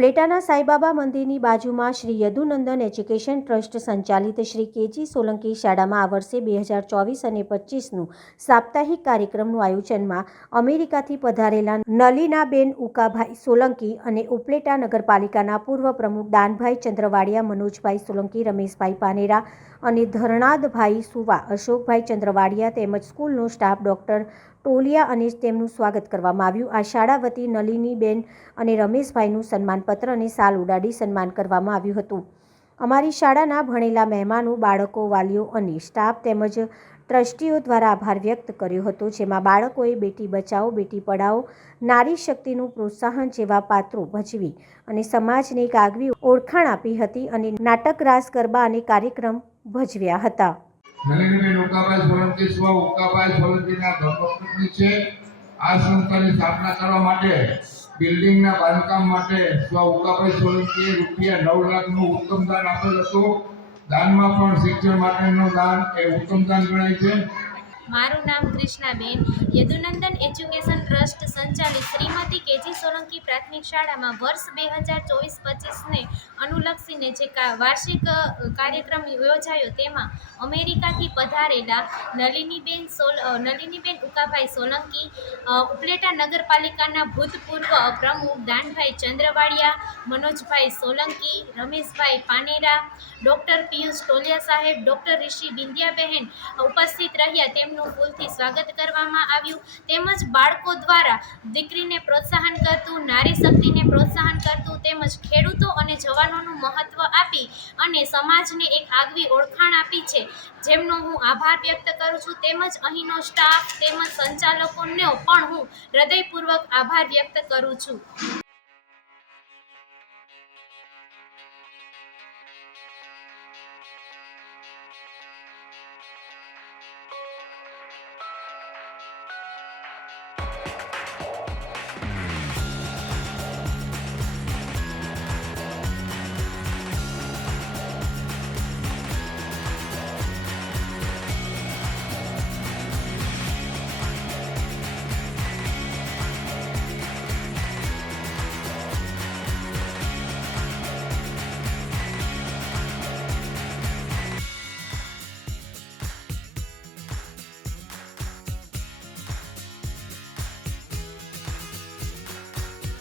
ઉપલેટાના સાંઈબાબા મંદિરની બાજુમાં Shri Yadunandan education trust સંચાલિત શ્રી કેજી સોલંકી શાળામાં આ વર્ષે બે હજાર ચોવીસ અને પચીસનું સાપ્તાહિક કાર્યક્રમનું આયોજનમાં અમેરિકાથી પધારેલા નલીનાબેન ઉકાભાઈ સોલંકી અને ઉપલેટા નગરપાલિકાના પૂર્વ પ્રમુખ દાનભાઈ ચંદ્રવાડિયા, મનોજભાઈ સોલંકી, રમેશભાઈ પાનેરા અને ધરણાદભાઈ સુવા, અશોકભાઈ ચંદ્રવાડિયા તેમજ સ્કૂલનો સ્ટાફ ડોક્ટર ટોલિયા અને તેમનું સ્વાગત કરવામાં આવ્યું. આ શાળા વતી નલિનીબેન અને રમેશભાઈનું સન્માનપત્ર અને સાલ ઉડાડી સન્માન કરવામાં આવ્યું હતું. અમારી શાળાના ભણેલા મહેમાનો, બાળકો, વાલીઓ અને સ્ટાફ તેમજ ટ્રસ્ટીઓ દ્વારા આભાર વ્યક્ત કર્યો હતો, જેમાં બાળકોએ બેટી બચાવો, બેટી પઢાઓ, નારી શક્તિનું પ્રોત્સાહન જેવા પાત્રો ભજવી અને સમાજને એક આગવી ઓળખાણ આપી હતી અને નાટક રાસ ગરબા અને કાર્યક્રમ ભજવ્યા હતા. નલિનીબેન ઉકાભાઈ સોલંકી સ્વ ઉકાભાઈ સોલંકીના ધર્મપત્ની છે. આ સંસ્થાની સ્થાપના કરવા માટે, બિલ્ડિંગના બાંધકામ માટે સ્વ ઉકાભાઈ સોલંકીએ રૂપિયા નવ લાખનું ઉત્તમ દાન આપેલ હતું. દાનમાં પણ શિક્ષણ માટેનું દાન એ ઉત્તમ દાન ગણાય છે. મારું નામ કૃષ્ણાબેન. યદુનંદન એજ્યુકેશન ટ્રસ્ટ સંચાલિત શ્રીમતી કેજી સોલંકી પ્રાથમિક શાળામાં વર્ષ બે હજાર ચોવીસ પચીસને અનુલક્ષીને જે કા- વાર્ષિક કાર્યક્રમ યોજાયો તેમાં અમેરિકાથી પધારેલા નલિનીબેન સોલ નલિનીબેન ઉકાભાઈ સોલંકી ઉપલેટા નગરપાલિકાના ભૂતપૂર્વ પ્રમુખ દાનભાઈ ચંદ્રવાડિયા, મનોજભાઈ સોલંકી, રમેશભાઈ પાનેરા, ડૉક્ટર પિયુષ ટોલિયા સાહેબ, ડૉક્ટર ઋષિ બિંદિયાબહેન ઉપસ્થિત રહ્યા. તેમનું ફૂલથી સ્વાગત કરવામાં આવ્યું. તેમજ બાળકો દ્વારા દીકરીને પ્રોત્સાહન કરતું, નારી શક્તિને પ્રોત્સાહન કરતું તેમજ ખેડૂતો અને જવાનોનું મહત્ત્વ આપી અને સમાજને એક આગવી ઓળખાણ આપી છે. જેમનો હું આભાર વ્યક્ત કરું છું. તેમજ અહીંનો સ્ટાફ તેમજ સંચાલકોનો પણ હું હૃદયપૂર્વક આભાર વ્યક્ત કરું છું.